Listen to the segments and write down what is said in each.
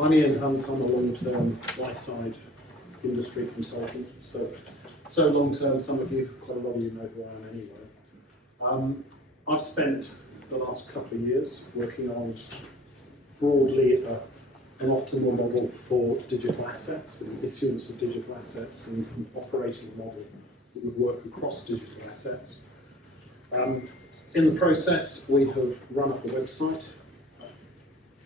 I'm Ian Hunt. I'm a long-term buy-side industry consultant. So long-term, some of you, quite a lot of you know who I am anyway. I've spent the last couple of years working on broadly an optimal model for digital assets, for the issuance of digital assets, and an operating model that would work across digital assets. In the process, we have run up a website,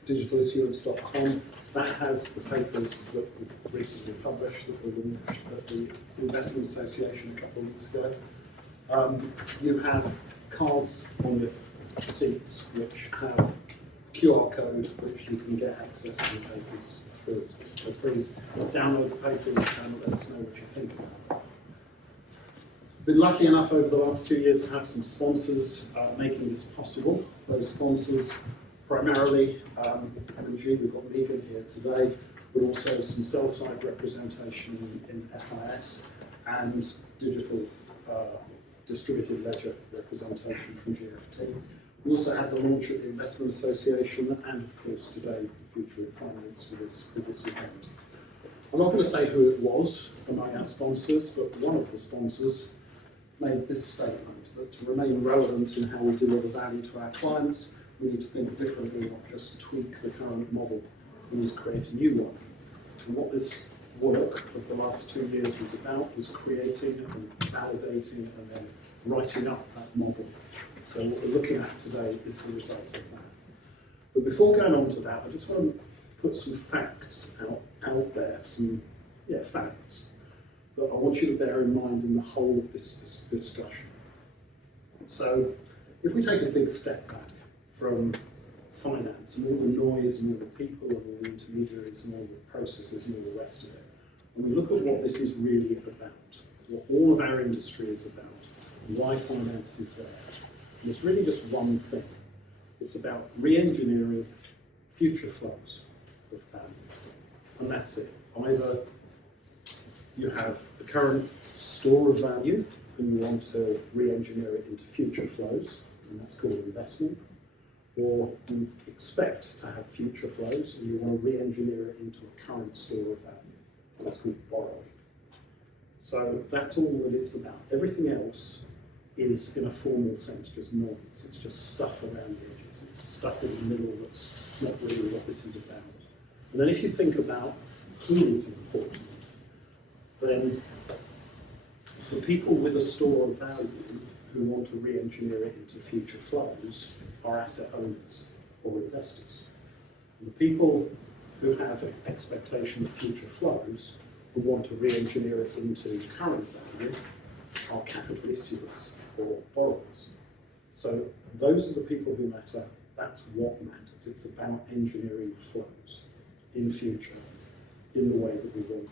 digitalissuance.com. That has the papers that we've recently published that were launched at the Investment Association a couple of weeks ago. You have cards on your seats which have QR code which you can get access to the papers through. So please download the papers and let us know what you think about it. Been lucky enough over the last 2 years to have some sponsors making this possible. Those sponsors primarily M&G, we've got Megan here today, but also some sell-side representation in FIS and digital distributed ledger representation from GFT. We also had the launch of the Investment Association and, of course, today, the Future of Finance with this event. I'm not going to say who it was among our sponsors, but one of the sponsors made this statement, that to remain relevant in how we deliver value to our clients, we need to think differently, not just tweak the current model. We need to create a new one. And what this work of the last 2 years was about was creating and validating and then writing up that model. So what we're looking at today is the result of that. But before going on to that, I just want to put some facts out there, some facts that I want you to bear in mind in the whole of this discussion. So if we take a big step back from finance and all the noise and all the people and all the intermediaries and all the processes and all the rest of it, and we look at what this is really about, what all of our industry is about, and why finance is there, and it's really just one thing. It's about re-engineering future flows of value, and that's it. Either you have the current store of value and you want to re-engineer it into future flows, and that's called investment, or you expect to have future flows and you want to re-engineer it into a current store of value, and that's called borrowing. So that's all that it's about. Everything else is, in a formal sense, just noise. It's just stuff around the edges. It's stuff in the middle that's not really what this is about. And then if you think about who is important, then the people with a store of value who want to re-engineer it into future flows are asset owners or investors. And the people who have an expectation of future flows who want to re-engineer it into current value are capital issuers or borrowers. So those are the people who matter. That's what matters. It's about engineering flows in future in the way that we want.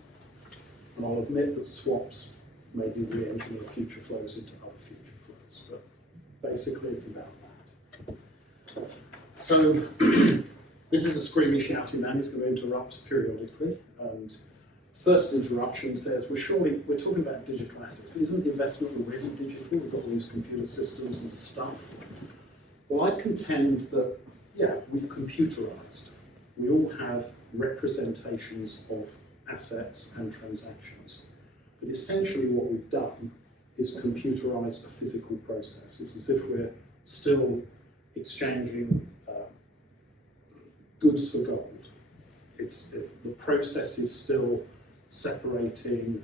And I'll admit that swaps maybe re-engineer future flows into other future flows, but basically it's about that. So this is a screamy, shouty man. He's going to interrupt periodically. And the first interruption says, we're talking about digital assets, but isn't the investment already digital? We've got all these computer systems and stuff. Well, I contend that, we've computerized. We all have representations of assets and transactions. But essentially what we've done is computerize a physical process. It's as if we're still exchanging goods for gold. The process is still separating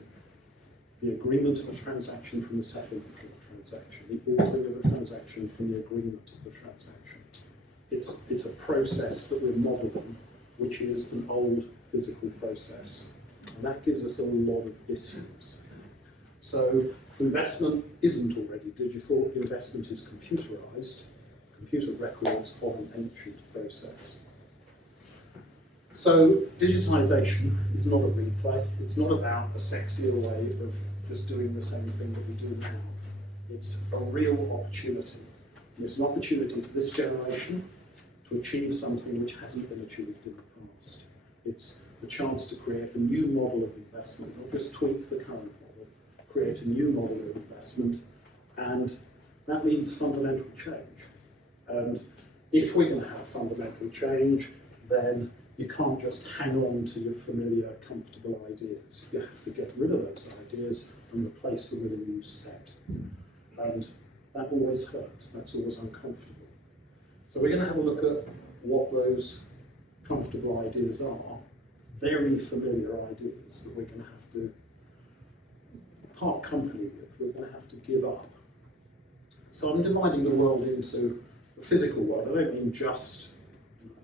the agreement of a transaction from the settlement of a transaction, the ordering of a transaction from the agreement of the transaction. It's a process that we're modeling, which is an old physical process. And that gives us a lot of issues. So investment isn't already digital, investment is computerized, computer records of an ancient process. So digitization is not a replay. It's not about a sexier way of just doing the same thing that we do now. It's a real opportunity. And it's an opportunity to this generation to achieve something which hasn't been achieved in the past. It's the chance to create a new model of investment, not just tweak the current model, create a new model of investment, and that means fundamental change. And if we're going to have fundamental change, then you can't just hang on to your familiar, comfortable ideas. You have to get rid of those ideas and replace them with a new set. And that always hurts, that's always uncomfortable. So we're going to have a look at what those comfortable ideas are, very familiar ideas that we're going to have to part company with, we're going to have to give up. So I'm dividing the world into the physical world. I don't mean just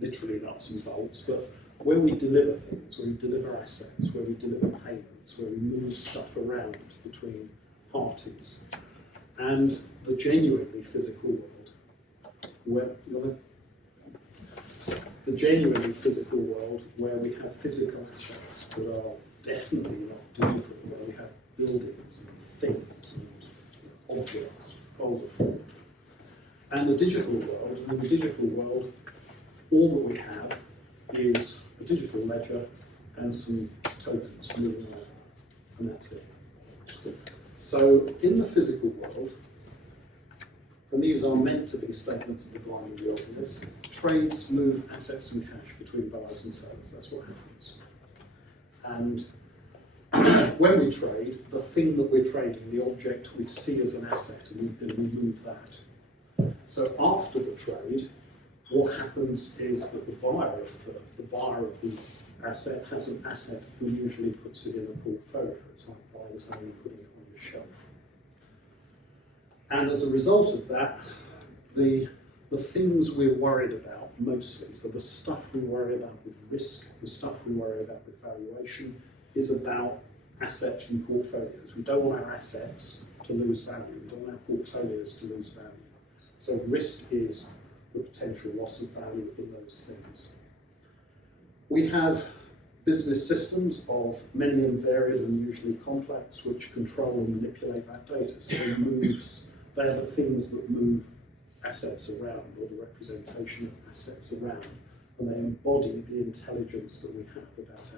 literally nuts and bolts, but where we deliver things, where we deliver assets, where we deliver payments, where we move stuff around between parties, and the genuinely physical world, where we have physical assets that are definitely not digital, where we have buildings and things and objects, poles of form. And the digital world, all that we have is a digital ledger and some tokens moving around, and that's it. So in the physical world, and these are meant to be statements of the blind and the obvious, trades move assets and cash between buyers and sellers. That's what happens. And when we trade, the thing that we're trading, the object we see as an asset, and we move that. So after the trade, what happens is that the buyer of the asset has an asset who usually puts it in a portfolio. It's like buying something and putting it on your shelf. And as a result of that, the things we're worried about mostly, so the stuff we worry about with risk, the stuff we worry about with valuation, is about assets and portfolios. We don't want our assets to lose value. We don't want our portfolios to lose value. So risk is the potential loss of value in those things. We have business systems of many and varied and usually complex which control and manipulate that data. So they're the things that move assets around, or the representation of assets around, and they embody the intelligence that we have about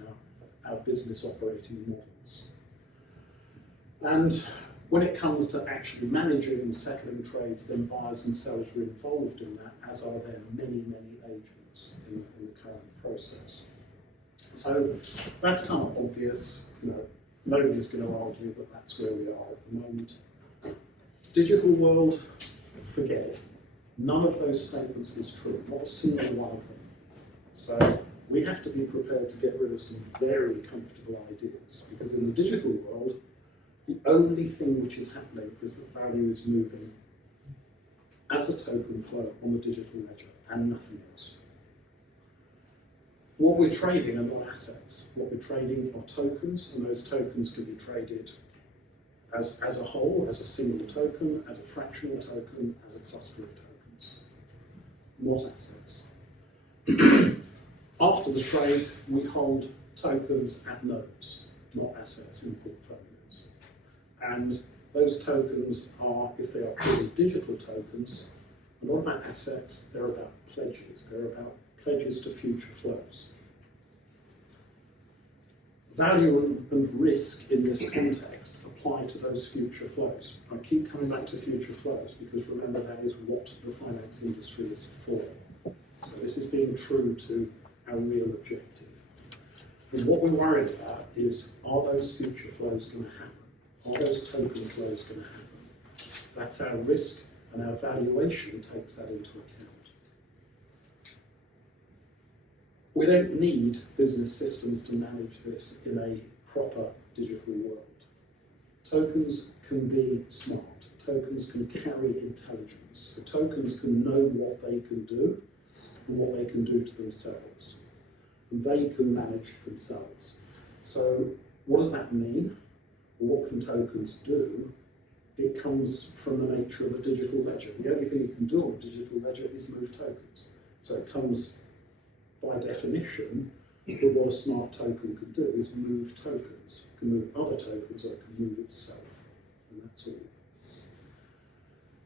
our business operating models. And when it comes to actually managing and settling trades, then buyers and sellers are involved in that, as are there many, many agents in the current process. So that's kind of obvious. Nobody's going to argue that that's where we are at the moment. Digital world, forget it. None of those statements is true, not a single one of them. So we have to be prepared to get rid of some very comfortable ideas, because in the digital world, the only thing which is happening is that value is moving as a token flow on the digital ledger, and nothing else. What we're trading are not assets. What we're trading are tokens, and those tokens can be traded as a whole, as a single token, as a fractional token, as a cluster of tokens, not assets. After the trade, we hold tokens at nodes, not assets in portfolios. And those tokens are, if they are truly digital tokens, are not about assets, they're about pledges. They're about pledges to future flows. Value and risk in this context apply to those future flows. I keep coming back to future flows because remember that is what the finance industry is for. So this is being true to our real objective. And what we're worried about is, are those future flows going to happen? Are those token flows going to happen? That's our risk, and our valuation takes that into account. We don't need business systems to manage this in a proper digital world. Tokens can be smart. Tokens can carry intelligence. The tokens can know what they can do and what they can do to themselves. And they can manage themselves. So what does that mean? Well, what can tokens do? It comes from the nature of the digital ledger. The only thing you can do on a digital ledger is move tokens. So it comes by definition that what a smart token can do is move tokens. It can move other tokens, or it can move itself, and that's all.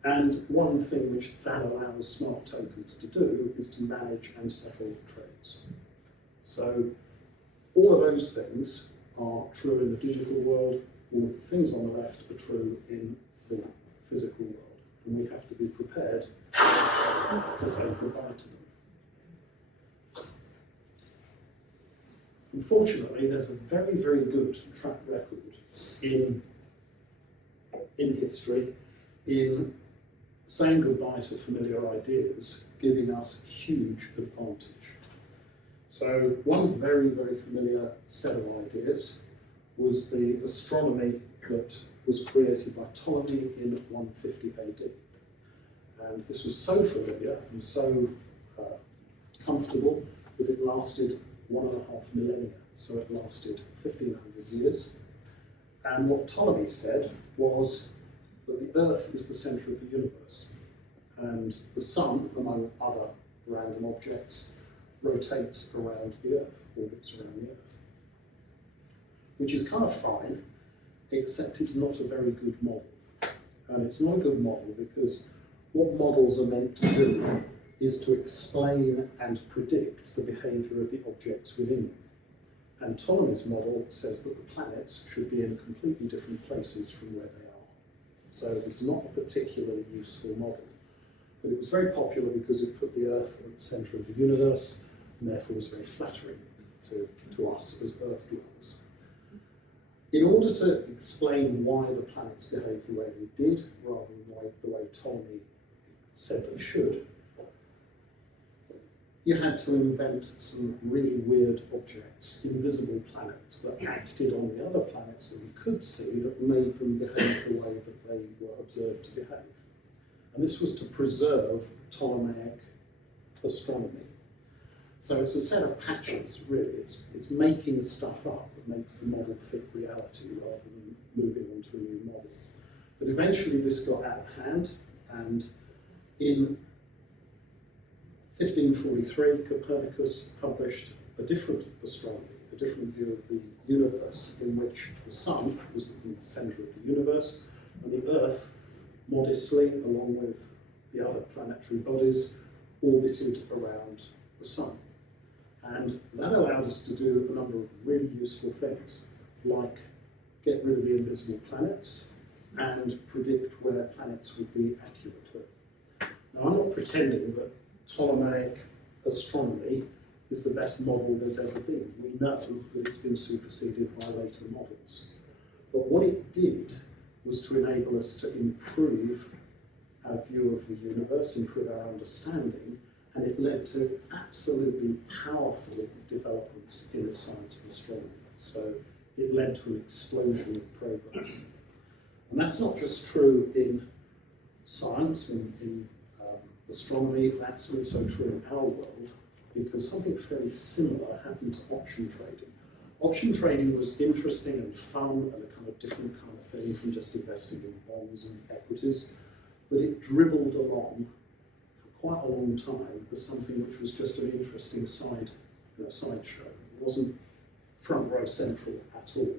And one thing which that allows smart tokens to do is to manage and settle trades. So all of those things are true in the digital world. All of the things on the left are true in the physical world, and we have to be prepared to say goodbye to them. Unfortunately, there's a very, very good track record in history in saying goodbye to familiar ideas, giving us huge advantage. So one very, very familiar set of ideas was the astronomy that was created by Ptolemy in 150 AD. And this was so familiar and so comfortable that it lasted 1.5 millennia. So it lasted 1,500 years. And what Ptolemy said was that the Earth is the centre of the universe. And the Sun, among other random objects, rotates around the Earth, orbits around the Earth. Which is kind of fine, except it's not a very good model. And it's not a good model because what models are meant to do is to explain and predict the behaviour of the objects within them. And Ptolemy's model says that the planets should be in completely different places from where they are. So it's not a particularly useful model. But it was very popular because it put the Earth at the centre of the universe, and therefore was very flattering to us as Earth dwellers. In order to explain why the planets behaved the way they did, rather than the way Ptolemy said they should, you had to invent some really weird objects, invisible planets that acted on the other planets that we could see that made them behave the way that they were observed to behave. And this was to preserve Ptolemaic astronomy. So it's a set of patches, really. It's making stuff up that makes the model fit reality rather than moving on to a new model. But eventually this got out of hand, and in 1543, Copernicus published a different astronomy, a different view of the universe, in which the Sun was in the centre of the universe, and the Earth, modestly, along with the other planetary bodies, orbited around the Sun. And that allowed us to do a number of really useful things, like get rid of the invisible planets and predict where planets would be accurately. Now, I'm not pretending that Ptolemaic astronomy is the best model there's ever been. We know that it's been superseded by later models. But what it did was to enable us to improve our view of the universe, improve our understanding, and it led to absolutely powerful developments in the science of astronomy. So it led to an explosion of progress. And that's not just true in science, in astronomy, that's also true in our world, because something fairly similar happened to option trading. Option trading was interesting and fun and a kind of different kind of thing from just investing in bonds and equities, but it dribbled along for quite a long time as something which was just an interesting sideshow. It wasn't front row central at all.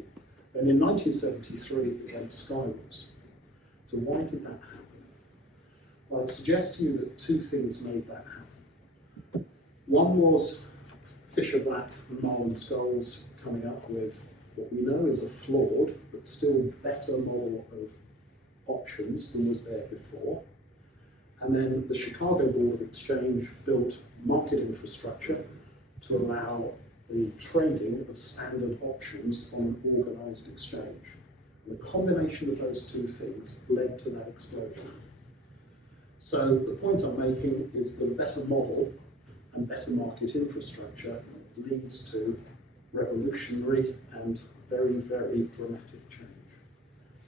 And in 1973, it went skywards. So why did that happen? Well, I'd suggest to you that two things made that happen. One was Fisher Black and Marlin Scholes coming up with what we know is a flawed but still better model of options than was there before. And then the Chicago Board of Exchange built market infrastructure to allow the trading of standard options on an organised exchange. And the combination of those two things led to that explosion. So the point I'm making is that a better model and better market infrastructure leads to revolutionary and very, very dramatic change.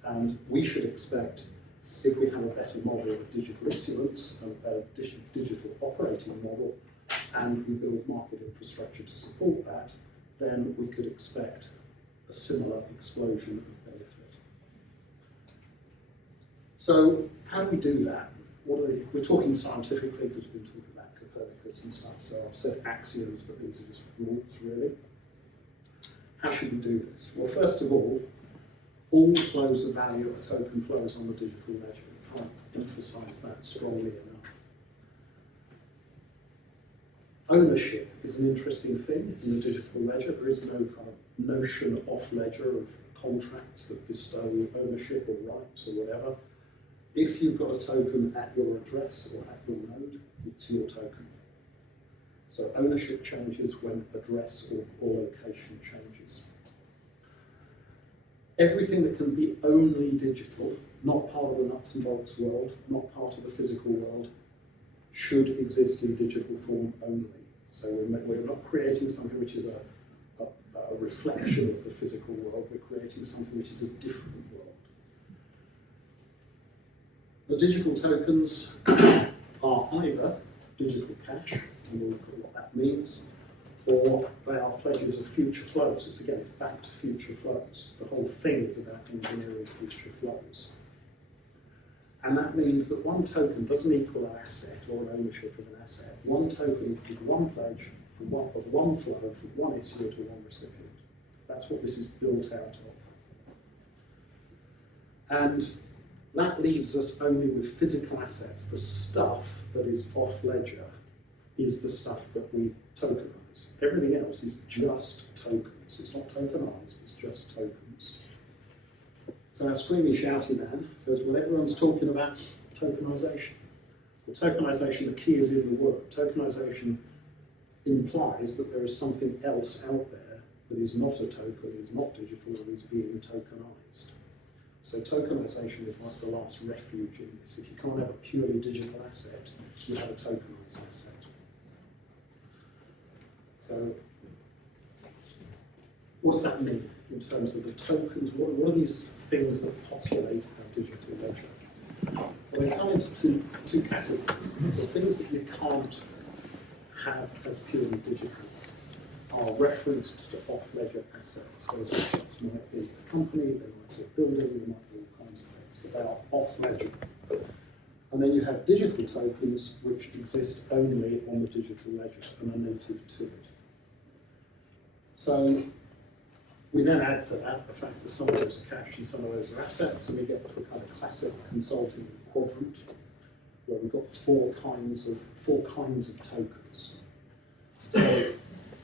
And we should expect, if we have a better model of digital issuance, and a better digital operating model, and we build market infrastructure to support that, then we could expect a similar explosion of benefit. So how do we do that? We're talking scientifically because we've been talking about Copernicus and stuff, so I've said axioms, but these are just rules, really. How should we do this? Well, first of all flows of value are token flows on the digital ledger. I can't emphasise that strongly enough. Ownership is an interesting thing in the digital ledger. There is no kind of notion off ledger of contracts that bestow ownership or rights or whatever. If you've got a token at your address or at your node, it's your token. So ownership changes when address or location changes. Everything that can be only digital, not part of the nuts and bolts world, not part of the physical world, should exist in digital form only. So we're not creating something which is a reflection of the physical world, we're creating something which is a different world. The digital tokens are either digital cash, and we'll look at what that means, or they are pledges of future flows. It's again back to future flows. The whole thing is about engineering future flows. And that means that one token doesn't equal an asset or an ownership of an asset. One token is one pledge of one flow from one issuer to one recipient. That's what this is built out of. And that leaves us only with physical assets. The stuff that is off ledger is the stuff that we tokenize. Everything else is just tokens. It's not tokenized, it's just tokens. So our screamy shouty man says, well, everyone's talking about tokenization. Well, tokenization, the key is in the word. Tokenization implies that there is something else out there that is not a token, is not digital, and is being tokenized. So tokenization is like the last refuge in this. If you can't have a purely digital asset, you have a tokenized asset. So what does that mean in terms of the tokens? What are these things that populate our digital ledger? Well, they come into two categories. The things that you can't have as purely digital are referenced to off-ledger assets. Those assets might be a company, they might be a building, they might be all kinds of things, but they are off-ledger. And then you have digital tokens which exist only on the digital ledger and are native to it. So we then add to that the fact that some of those are cash and some of those are assets, and we get to a kind of classic consulting quadrant where we've got four kinds of tokens. So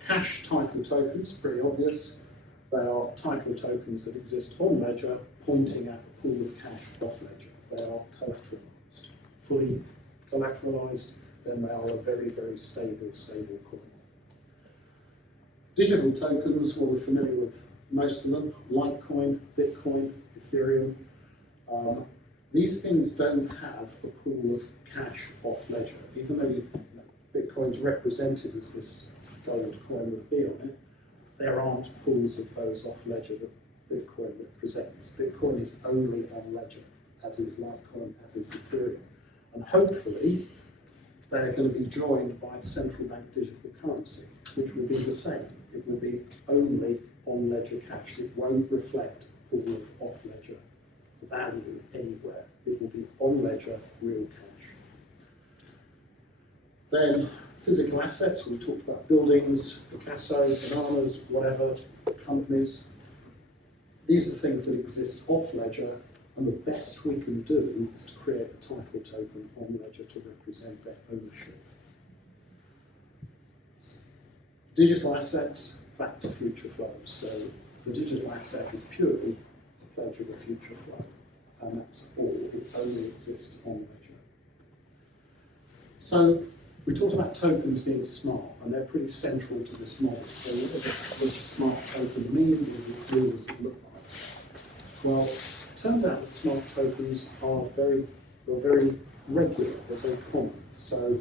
cash title tokens, pretty obvious. They are title tokens that exist on ledger, pointing at the pool of cash off ledger. They are collateralized. Fully collateralized, then they are a very, very stable coin. Digital tokens, well, we're familiar with most of them, Litecoin, Bitcoin, Ethereum. These things don't have a pool of cash off ledger. Even though Bitcoin's represented as this gold coin with a B on it, there aren't pools of those off ledger that Bitcoin represents. Bitcoin is only on ledger, as is Litecoin, as is Ethereum. And hopefully, they're going to be joined by central bank digital currency, which will be the same. It will be only on ledger cash. It won't reflect a pool of off ledger value anywhere. It will be on ledger real cash. Then physical assets, we talked about buildings, Picasso, bananas, whatever, companies. These are things that exist off ledger, and the best we can do is to create a title token on ledger to represent their ownership. Digital assets, back to future flows. So the digital asset is purely a pledge of a future flow, and that's all. It only exists on ledger. So we talked about tokens being smart, and they're pretty central to this model. So what does a smart token mean? What does it do? What does it look like? Well, it turns out that smart tokens are very regular, they're very common. So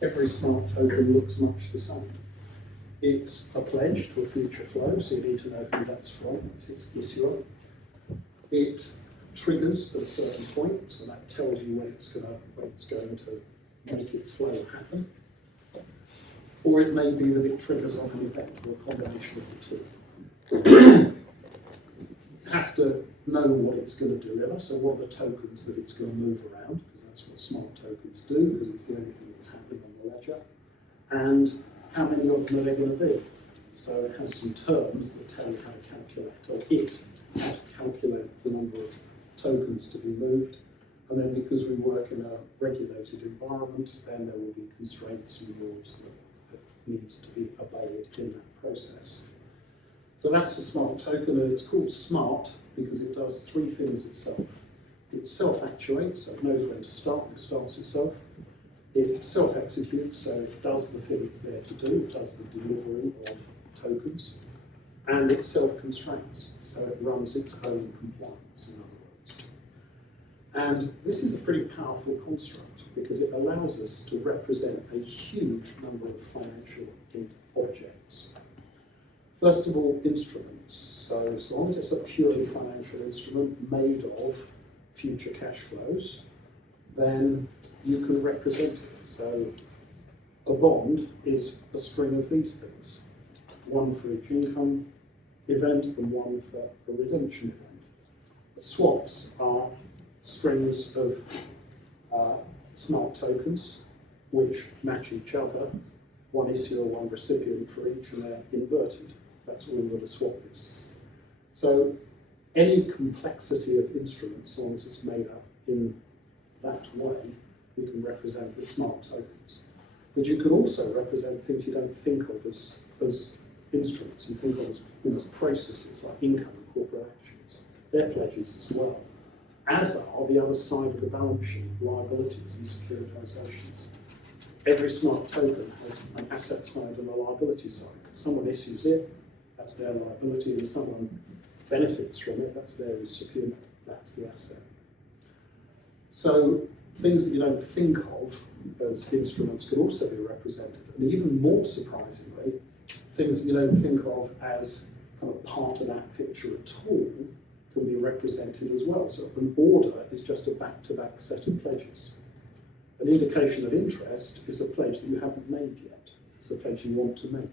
every smart token looks much the same. It's a pledge to a future flow, so you need to know who that's from. It's its issuer. It triggers at a certain point, so that tells you when it's going to make its flow happen. Or it may be that it triggers on an event, or a combination of the two. It has to know what it's going to deliver, so what are the tokens that it's going to move around, because that's what smart tokens do, because it's the only thing that's happening on the ledger. And how many of them are there going to be? So it has some terms that tell you how to calculate, how to calculate the number of tokens to be moved. And then because we work in a regulated environment, then there will be constraints and rules that needs to be obeyed in that process. So that's a smart token, and it's called smart because it does three things itself. It self-actuates, so it knows when to start, it starts itself. It self-executes, so it does the thing it's there to do, it does the delivery of tokens, and it self-constrains, so it runs its own compliance, in other words. And this is a pretty powerful construct because it allows us to represent a huge number of financial objects. First of all, instruments. So as long as it's a purely financial instrument made of future cash flows, then you can represent it. So a bond is a string of these things, one for each income event and one for a redemption event. The swaps are strings of smart tokens which match each other, one issuer, one recipient for each, and they're inverted. That's all that a swap is. So any complexity of instruments, as long as it's made up in that way, we can represent with smart tokens. But you can also represent things you don't think of as instruments. You think of as processes, like income and corporate actions. They're pledges as well, as are the other side of the balance sheet, liabilities and securitizations. Every smart token has an asset side and a liability side, because someone issues it, that's their liability, and someone benefits from it, that's their recipient, that's the asset. So things that you don't think of as instruments can also be represented, and even more surprisingly, things that you don't think of as kind of part of that picture at all can be represented as well. So an order is just a back-to-back set of pledges. An indication of interest is a pledge that you haven't made yet. It's a pledge you want to make.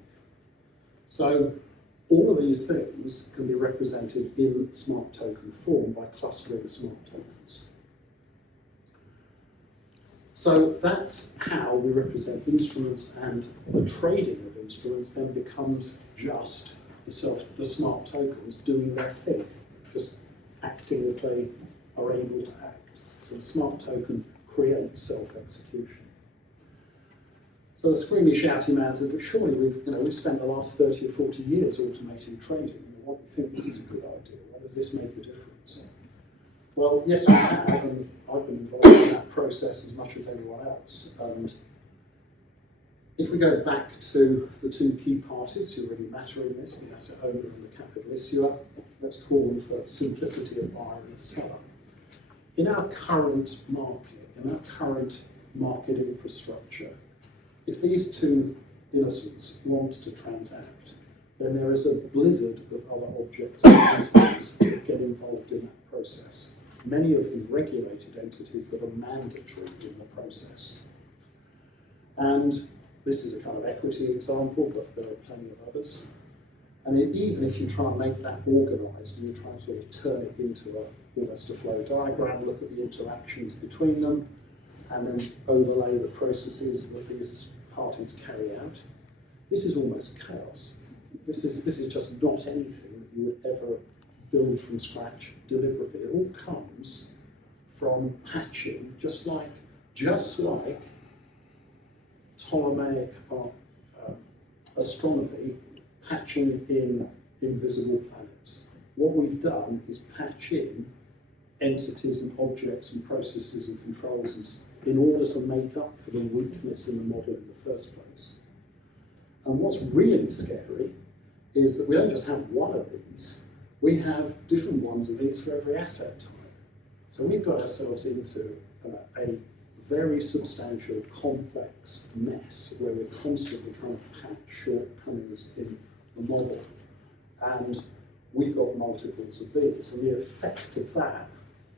So all of these things can be represented in smart token form by clustering smart tokens. So that's how we represent instruments, and the trading of instruments then becomes just the smart tokens doing their thing, just acting as they are able to act. So the smart token creates self-execution. So the screamy, shouty man said, but surely we've spent the last 30 or 40 years automating trading. Why do you think this is a good idea? Why does this make a difference? Well, yes, we have, and I've been involved in that process as much as everyone else. And if we go back to the two key parties who really matter in this, the asset owner and the capital issuer, let's call them for simplicity a buyer and a seller. In our current market, in our current market infrastructure, if these two innocents want to transact, then there is a blizzard of other objects and entities that get involved in that process. Many of them regulated entities that are mandatory in the process. And this is a kind of equity example, but there are plenty of others. And even if you try and make that organised, and you try and sort of turn it into almost a flow diagram, look at the interactions between them, and then overlay the processes that these parties carry out, this is almost chaos. This is just not anything that you would ever build from scratch deliberately. It all comes from patching, just like Ptolemaic astronomy, patching in invisible planets. What we've done is patch in entities and objects and processes and controls in order to make up for the weakness in the model in the first place. And what's really scary is that we don't just have one of these, we have different ones of these for every asset type. So we've got ourselves into a very substantial, complex mess where we're constantly trying to patch shortcomings in the model. And we've got multiples of these, and the effect of that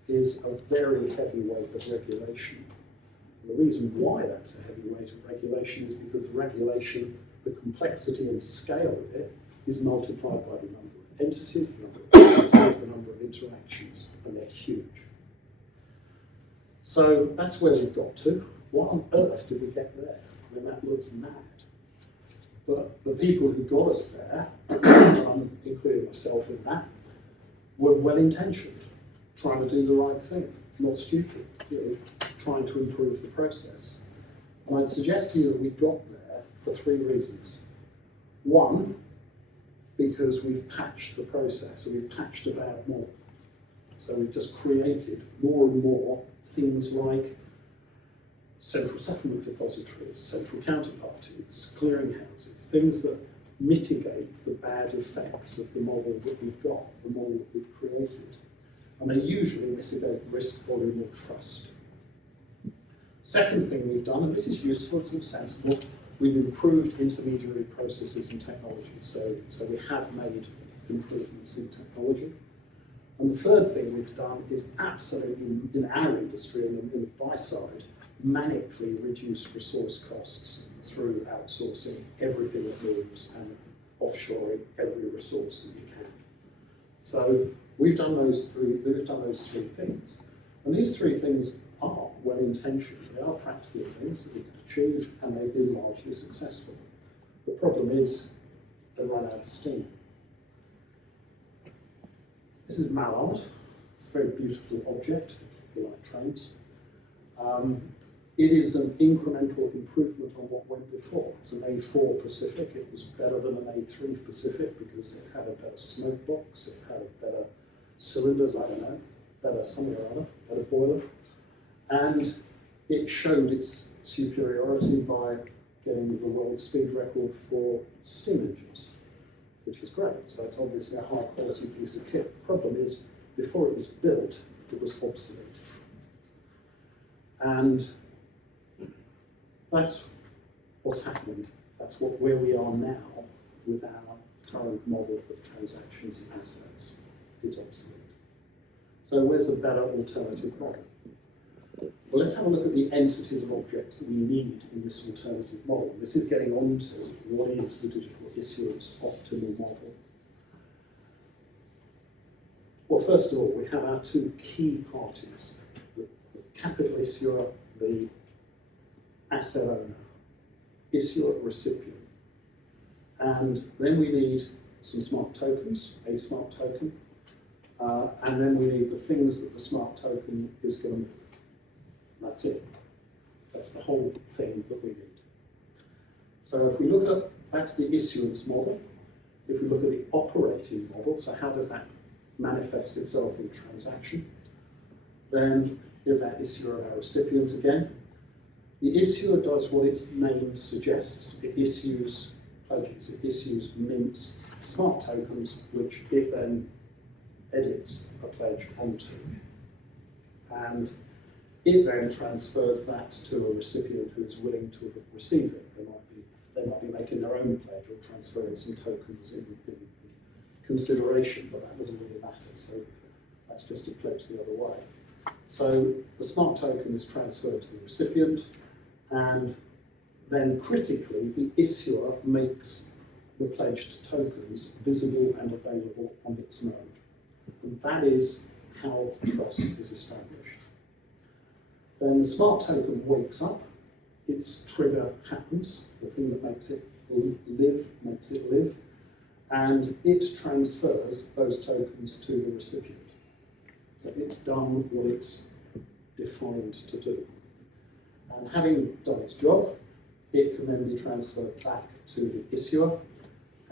is a very heavy weight of regulation. And the reason why that's a heavy weight of regulation is because the regulation, the complexity and scale of it, is multiplied by the number of entities, the number of processes, the number of interactions, and they're huge. So that's where we've got to. Why on earth did we get there? I mean, that looks mad. But the people who got us there, including myself in that, were well-intentioned, trying to do the right thing, not stupid, trying to improve the process. And I'd suggest to you that we got there for three reasons. One, because we've patched the process, and we've patched about more. So we've just created more and more things like central settlement depositories, central counterparties, clearinghouses, things that mitigate the bad effects of the model that we've got, the model that we've created. And they usually mitigate risk, volume, or trust. Second thing we've done, and this is useful, it's all sensible, we've improved intermediary processes and technologies. So we have made improvements in technology. And the third thing we've done is absolutely, in our industry and in the buy side, manically reduce resource costs through outsourcing everything that moves and offshoring every resource that you can. So we've done those three things. And these three things are well-intentioned. They are practical things that we could achieve, and they've been largely successful. The problem is they run out of steam. This is Mallard. It's a very beautiful object, if you like trains. It is an incremental improvement on what went before. It's an A4 Pacific. It was better than an A3 Pacific because it had a better smoke box, it had a better cylinders, I don't know, better something or other, better boiler. And it showed its superiority by getting the world speed record for steam engines, which is great. So it's obviously a high quality piece of kit. The problem is, before it was built, it was obsolete. And that's what's happened. That's where we are now with our current model of transactions and assets. It's obsolete. So where's a better alternative model? Well, let's have a look at the entities and objects that we need in this alternative model. This is getting on to what is the digital issuance optimal model. Well, first of all, we have our two key parties, the capital issuer, the asset owner, issuer, recipient. And then we need some smart tokens, a smart token, and then we need the things that the smart token is going to move. That's it. That's the whole thing that we need. So if we look at, that's the issuance model. If we look at the operating model, so how does that manifest itself in a transaction? Then here's our issuer and our recipient again. The issuer does what its name suggests. It issues pledges, it issues mints, smart tokens, which it then edits a pledge onto. And it then transfers that to a recipient who is willing to receive it. They might be making their own pledge or transferring some tokens in consideration, but that doesn't really matter. So that's just a pledge the other way. So the smart token is transferred to the recipient, and then critically, the issuer makes the pledged tokens visible and available on its node. And that is how trust is established. Then the smart token wakes up, its trigger happens, the thing that makes it live, and it transfers those tokens to the recipient. So it's done what it's defined to do. And having done its job, it can then be transferred back to the issuer,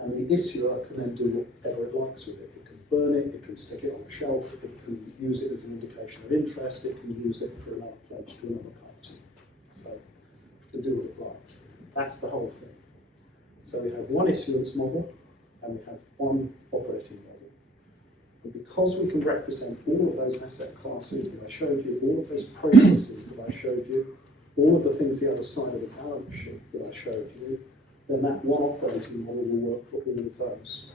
and the issuer can then do whatever it likes with it. It can burn it, it can stick it on a shelf, it can use it as an indication of interest, it can use it for another pledge to another party. So it can do what it likes. That's the whole thing. So we have one issuance model, and we have one operating model. And because we can represent all of those asset classes that I showed you, all of those processes that I showed you, all of the things the other side of the balance sheet that I showed you, then that one operating model will work for all of those.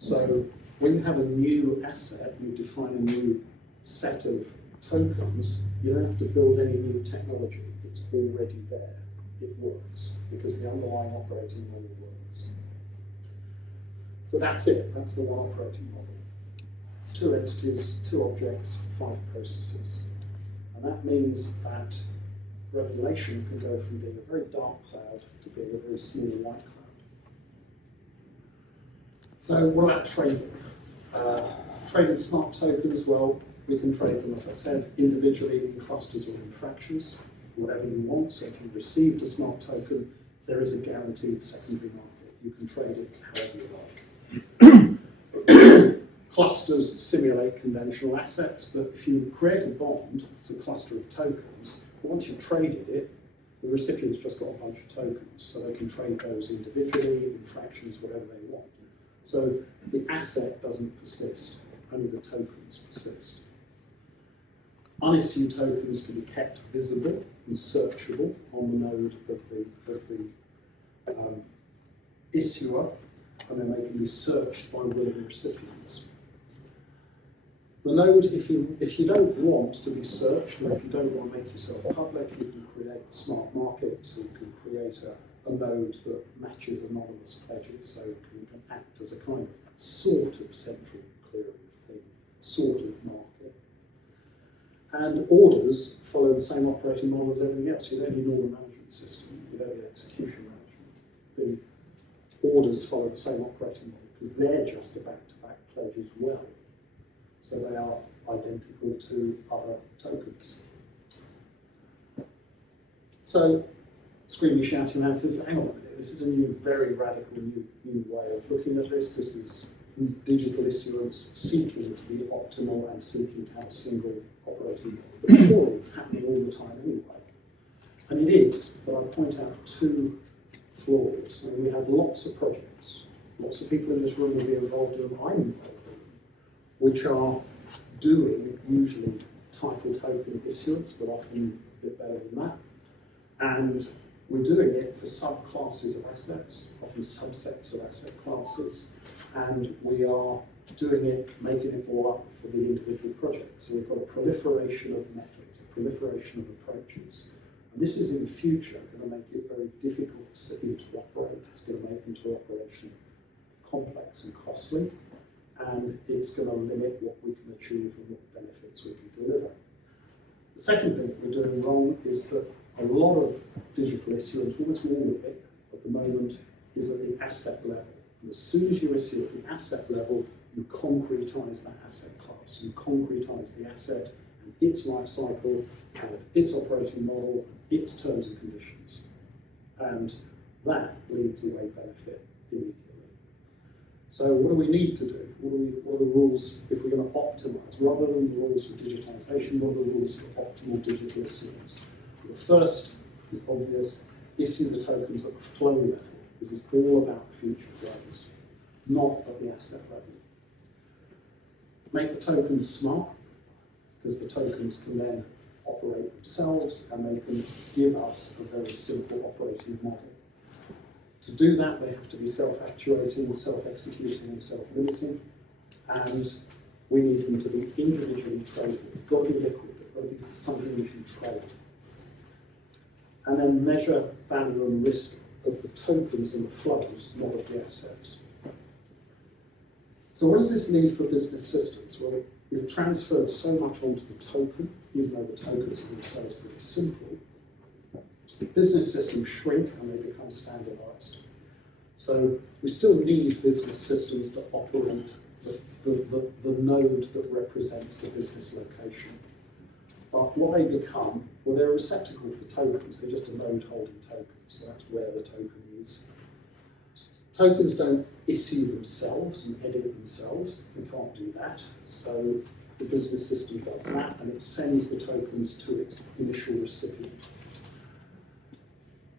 So when you have a new asset, you define a new set of tokens, you don't have to build any new technology. It's already there. It works because the underlying operating model works. So that's it. That's the one operating model. 2 entities, 2 objects, 5 processes. And that means that regulation can go from being a very dark cloud to being a very small white cloud. So what about trading? Trading smart tokens, well, we can trade them, as I said, individually in clusters or in fractions, whatever you want. So if you received a smart token, there is a guaranteed secondary market. You can trade it however you like. Clusters simulate conventional assets, but if you create a bond, it's a cluster of tokens, But once you've traded it, the recipient's just got a bunch of tokens, so they can trade those individually, in fractions, whatever they want. So the asset doesn't persist, only the tokens persist. Unissued tokens can be kept visible and searchable on the node of the issuer, and then they can be searched by willing recipients. The node, if you don't want to be searched, or if you don't want to make yourself public, you can create a smart market, so you can create a node that matches anonymous pledges, so it can act as a kind of sort of central clearing thing, sort of market. And orders follow the same operating model as everything else. You don't need an order management system, you don't need execution management. The orders follow the same operating model because they're just a back-to-back pledge as well. So they are identical to other tokens. So, screaming, shouting man says, but hang on a minute, this is a new, very radical new way of looking at this. This is digital issuance seeking to be optimal and seeking to have a single operating model. But surely it's happening all the time anyway. And it is, but I point out two flaws. I mean, we have lots of projects. Lots of people in this room will be involved in them. I'm involved in them, which are doing usually title token issuance, but often a bit better than that. And we're doing it for subclasses of assets, often subsets of asset classes, and we are doing it, making it all up for the individual project. So we've got a proliferation of methods, a proliferation of approaches. And this is in the future going to make it very difficult to interoperate. It's going to make interoperation complex and costly, and it's going to limit what we can achieve and what benefits we can deliver. The second thing that we're doing wrong is that a lot of digital issuance, almost all of it at the moment, is at the asset level. And as soon as you issue at the asset level, you concretise that asset class. You concretise the asset and its life cycle, and its operating model, its terms and conditions. And that leads away benefit immediately. So what do we need to do? What are the rules if we're going to optimise? Rather than the rules for digitisation, what are the rules for optimal digital issuance? The first is obvious: issue the tokens at the flow level. This is all about future flows, not at the asset level. Make the tokens smart, because the tokens can then operate themselves and they can give us a very simple operating model. To do that, they have to be self-actuating, self-executing, and self-limiting, and we need them to be individually tradable. They've got to be liquid, they've got to be something we can trade. And then measure value and risk of the tokens and the flows, not of the assets. So what does this mean for business systems? Well, we've transferred so much onto the token, even though the tokens are themselves pretty simple. Business systems shrink and they become standardized. So we still need business systems to operate the node that represents the business location. But what they become, well, they're a receptacle for tokens. They're just a node holding tokens, so that's where the token is. Tokens don't issue themselves and edit themselves. They can't do that. So the business system does that, and it sends the tokens to its initial recipient.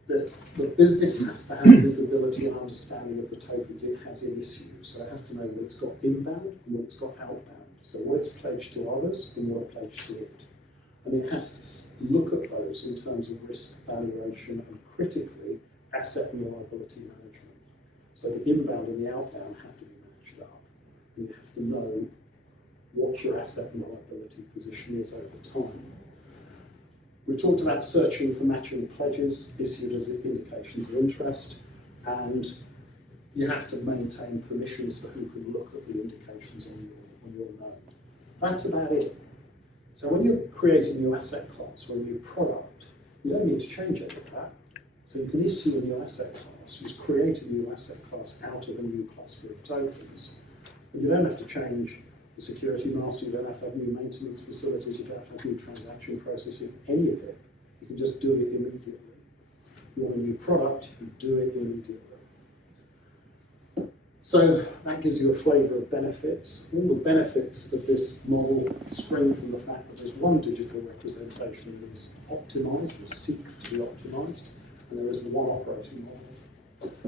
The business has to have visibility and understanding of the tokens it has in issue. So it has to know what it's got inbound and what it's got outbound. So what it's pledged to others and what it pledged to it. And it has to look at those in terms of risk valuation and critically asset and liability management. So the inbound and the outbound have to be matched up. And you have to know what your asset and liability position is over time. We've talked about searching for matching pledges issued as indications of interest, and you have to maintain permissions for who can look at the indications on your node. That's about it. So when you're creating a new asset class or a new product, you don't need to change any of that. So you can issue a new asset class, just create a new asset class out of a new cluster of tokens. And you don't have to change the security master, you don't have to have new maintenance facilities, you don't have to have new transaction processing, any of it. You can just do it immediately. You want a new product, you can do it immediately. So that gives you a flavour of benefits. All the benefits of this model spring from the fact that there's one digital representation that is optimised or seeks to be optimised, and there is one operating model.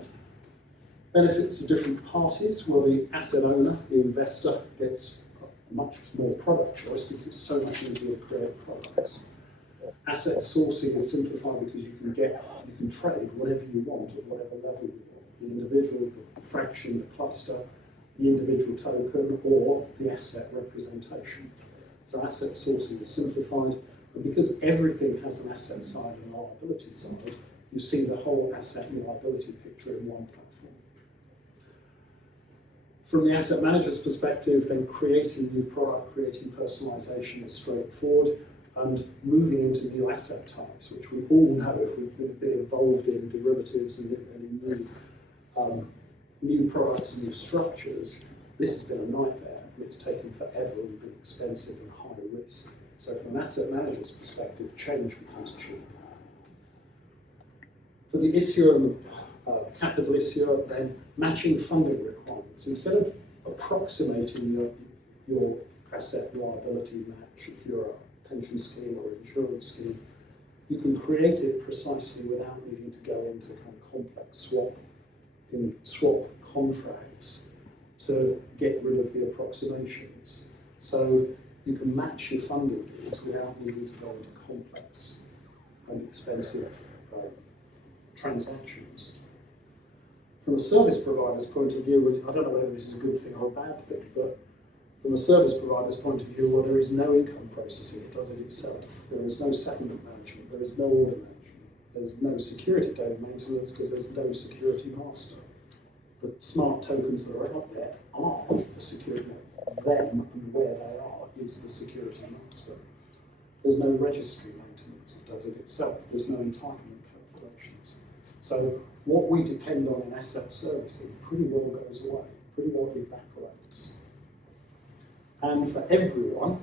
Benefits for different parties. Well, the asset owner, the investor, gets much more product choice because it's so much easier to create products. Asset sourcing is simplified because you can trade whatever you want at whatever level you want. The individual, the fraction, the cluster, the individual token, or the asset representation. So asset sourcing is simplified, and because everything has an asset side and a liability side, you see the whole asset and liability picture in one platform. From the asset manager's perspective, then creating new product, creating personalization is straightforward, and moving into new asset types, which we all know if we've been involved in derivatives and in new products and new structures, this has been a nightmare. It's taken forever and been expensive and high risk. So from an asset manager's perspective, change becomes cheap. For the issuer and the capital issuer, then matching funding requirements. Instead of approximating your asset liability match, if you're a pension scheme or insurance scheme, you can create it precisely without needing to go into kind of complex swap contracts to get rid of the approximations. So you can match your funding needs without needing to go into complex and expensive transactions. From a service provider's point of view, I don't know whether this is a good thing or a bad thing, but from a service provider's point of view, well, there is no income processing, it does it itself. There is no settlement management, there is no order management, there's no security data maintenance because there's no security master. The smart tokens that are out there are the security, them and where they are is the security master. There's no registry maintenance, it does it itself. There's no entitlement calculations. So what we depend on in asset servicing pretty well goes away, pretty well evaporates. And for everyone,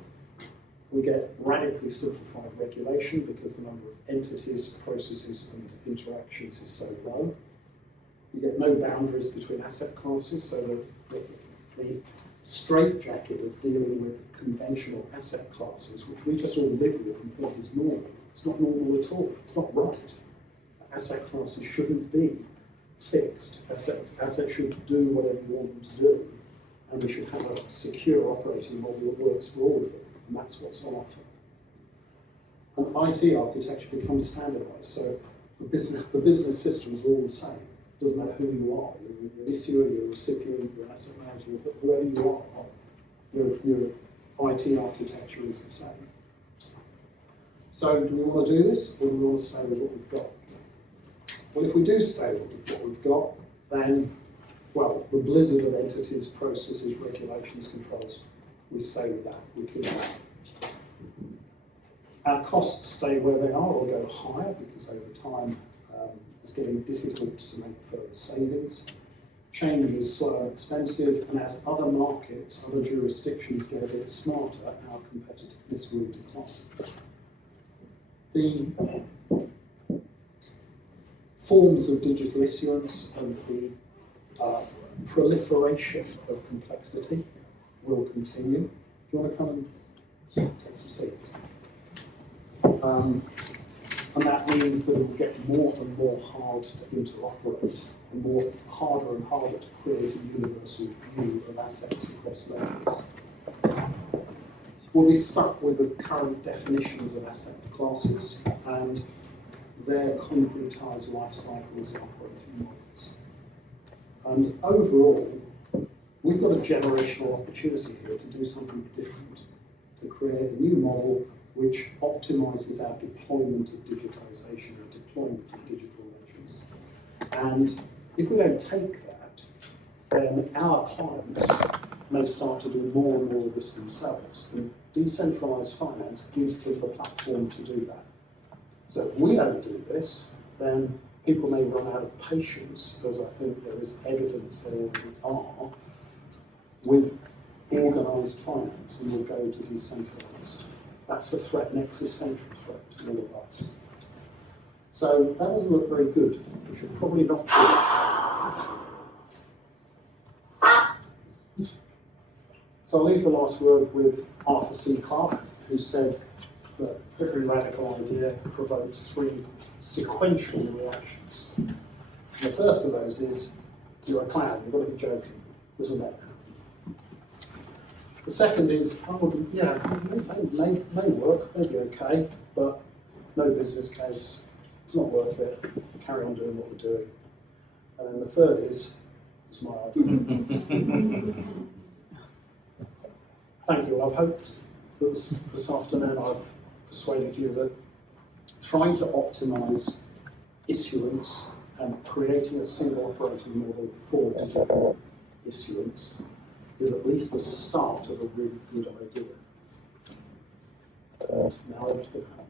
we get radically simplified regulation because the number of entities, processes, and interactions is so low. You get no boundaries between asset classes, so the straitjacket of dealing with conventional asset classes, which we just all live with and think is normal. It's not normal at all. It's not right. Asset classes shouldn't be fixed. Assets should do whatever you want them to do, and we should have a secure operating model that works for all of them, and that's what's on offer. And IT architecture becomes standardized, so the business systems are all the same. It doesn't matter who you are, you're an issuer, you're a recipient, you're an asset manager, but whoever you are, your IT architecture is the same. So do we want to do this, or do we want to stay with what we've got? Well, if we do stay with what we've got, then, well, the blizzard of entities, processes, regulations, controls, we stay with that, we keep that. Our costs stay where they are or go higher because over time it's getting difficult to make further savings. Change is slow and expensive, and as other markets, other jurisdictions get a bit smarter, our competitiveness will decline. The forms of digital issuance and the proliferation of complexity will continue. Do you want to come and take some seats? And that means that it will get more and more hard to interoperate, and harder and harder to create a universal view of assets across layers. We'll be stuck with the current definitions of asset classes and their concretized life cycles and operating models. And overall, we've got a generational opportunity here to do something different, to create a new model which optimizes our deployment of digitization, our deployment of digital ledgers. And if we don't take that, then our clients may start to do more and more of this themselves. And decentralized finance gives them the platform to do that. So if we don't do this, then people may run out of patience, as I think there is evidence they already are, with organized finance, and will go to decentralized. That's a threat, an existential threat to all of us. So that doesn't look very good. We should probably not do it. So I'll leave the last word with Arthur C. Clarke, who said that every radical idea provokes three sequential reactions. And the first of those is, you're a clown, you've got to be joking, this will never happen. The second is, oh, yeah, may work, may be okay, but no business case, it's not worth it, carry on doing what we're doing. And then the third is my idea. Thank you. I've hoped that this afternoon I've persuaded you that trying to optimise issuance and creating a single operating model for digital issuance is at least the start of a really good idea. And now over to the panel.